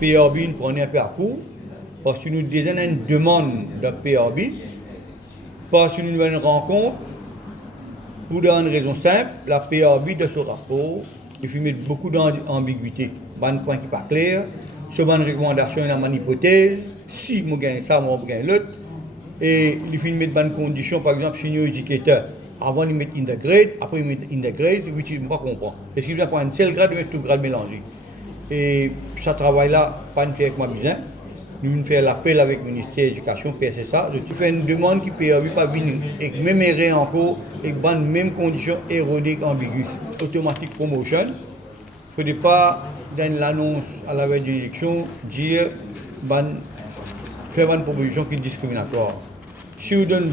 PRB nous prenait un peu à court, parce que nous avons une demande de PRB, parce que nous avons une rencontre, pour une raison simple, la PRB de ce rapport, il faut mettre beaucoup d'ambiguïté. Un point qui n'est pas clair, sur une recommandation, il y a une hypothèse, si je gagne ça, moi je gagne l'autre, et il faut mettre une condition, par exemple, senior éducateur. Avant de mettre in the grade, après de mettre in the grade, c'est que je ne comprends pas. Est-ce qu'il y a un seul grade, de mettre tout grade mélangé? Et ce travail-là, pas de faire avec moi bien. Nous faisons l'appel avec le ministère de l'Éducation, PSSA. Tu fais une demande qui ne peut pas venir avec même erreur encore, avec les mêmes conditions erronées ambiguës. Automatic promotion. Il ne faudrait pas, dans l'annonce à la veille de l'élection, dire faire une proposition qui est discriminatoire. Si on donne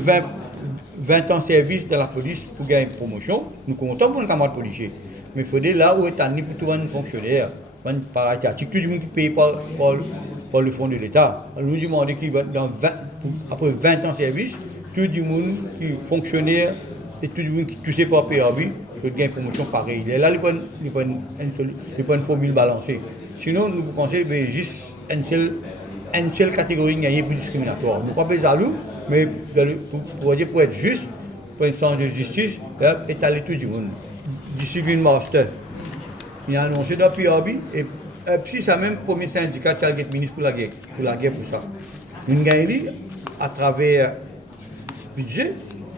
20 ans de service dans la police pour gagner une promotion, nous comptons pour un camarade policier. Mais il faudrait là où est un plutôt un fonctionnaire, un paraétatique, tout le monde qui paye par le fonds de l'État. Alors nous demandons qu'il va après 20 ans de service, tout le monde qui est fonctionnaire et tout le monde qui est touché par PRB peut gagner une promotion pareille. Et là, il n'y a pas une formule balancée. Sinon, nous pensons juste une seule catégorie gagnée pour discriminatoire. Nous ne sommes pas jaloux, mais pour être juste, pour un sens de justice, étaler tout le monde. Du civil master, il a annoncé dans la PRB, et puis ça même premier syndicat qui a été ministre pour la guerre pour ça. Nous gagnons à travers le budget,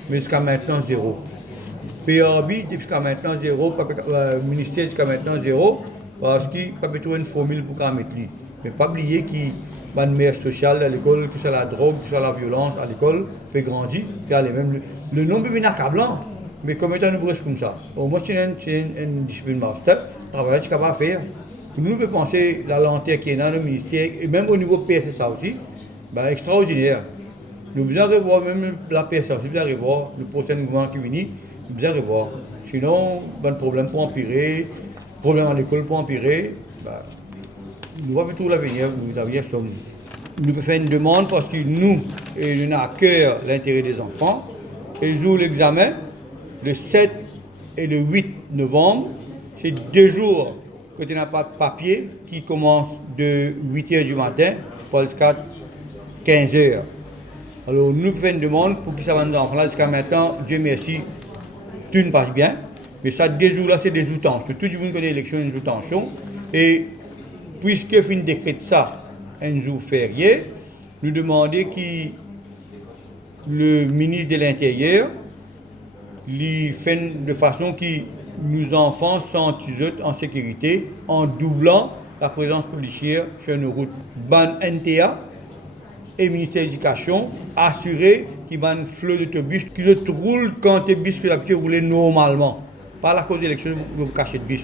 mais jusqu'à maintenant zéro. PRB jusqu'à maintenant zéro, ministère jusqu'à maintenant zéro, parce qu'il n'y a pas une formule pour mettre. Mais pas oublier qu'il y a une mère sociale à l'école, que c'est la drogue, que c'est la violence à l'école, fait grandir, le nombre est accablant. Mais comme étant une brosse comme ça, au moins c'est une discipline master, travail qu'il va faire. Nous pouvons penser la lenteur qui est dans le ministère, et même au niveau PSSA aussi, extraordinaire. Nous devons revoir même la PSSA aussi, nous devons revoir le prochain gouvernement qui vient, nous devons revoir. Sinon, un problème pour empirer, problème à l'école pour empirer, nous voyons tout l'avenir, nous pouvons faire une demande parce que nous avons à cœur l'intérêt des enfants, et jour l'examen, le 7 et le 8 novembre, c'est 2 jours que tu n'as pas de papier qui commence de 8h du matin jusqu'à 15h. Alors nous faisons une demande pour que ça va nous enfants là jusqu'à maintenant, Dieu merci, tout ne passe bien. Mais ça, 2 jours-là, c'est des jours tensions. Tout le monde connaît l'élection, des jours tensions. Et puisque fin décrète ça, un jour férié, nous demandons que le ministre de l'Intérieur lui fait de façon que nos enfants sont en sécurité en doublant la présence policière sur nos routes. Ban NTA et ministère de l'Éducation assurer qu'il y a un flot d'autobus qui roule quand les bus que l'habitude rouler normalement. Pas la cause de l'élection, vous cachez de bus.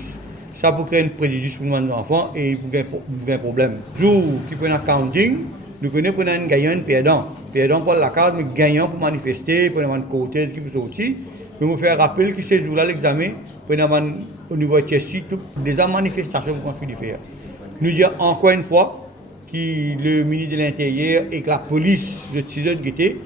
Ça pour créer un préjudice pour nos enfants et pour gagner un problème. Jour qui prennent un counting, nous connaissons un gagnant et un perdant. Perdant pour la carte, mais gagnant pour manifester, pour un côté qui peut sortir. Je me faire rappeler que ces jours-là, l'examen, au niveau de Chelsea, des manifestations qu'on peut faire. Nous disons encore une fois que le ministre de l'Intérieur et que la police de 6 heures de guetter,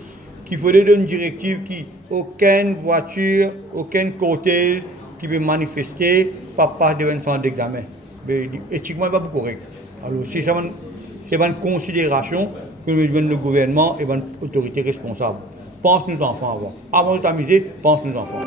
qu'il faudrait donner une directive qu'aucune voiture, aucun cortège qui peut manifester pas devant un centre d'examen. Mais éthiquement, ce n'est pas correct. Alors, c'est une considération que nous devons le gouvernement et l'autorité responsable. Pense nos enfants avant. Avant de t'amuser, pense nos enfants.